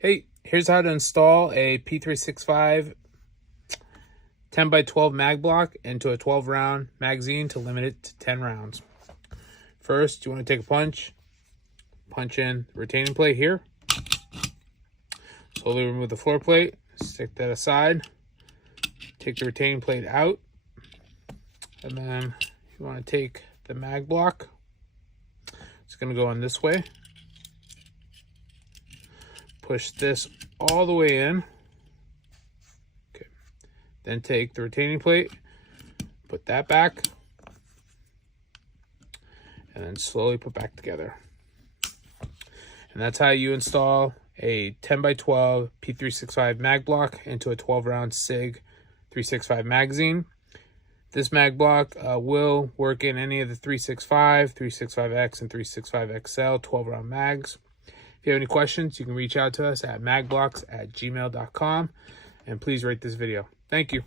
Hey, here's how to install a P365 10x12 mag block into a 12 round magazine to limit it to 10 rounds. First, you want to take a punch in the retaining plate here. Slowly remove the floor plate, stick that aside, take the retaining plate out, and then you want to take the mag block. It's going to go in this way. Push this all the way in. Okay. Then take the retaining plate, put that back, and then slowly put back together. And that's how you install a 10x12 P365 mag block into a 12 round Sig 365 magazine. This mag block will work in any of the 365, 365X, and 365XL 12 round mags. If you have any questions, you can reach out to us at magblocks@gmail.com, and please rate this video. Thank you.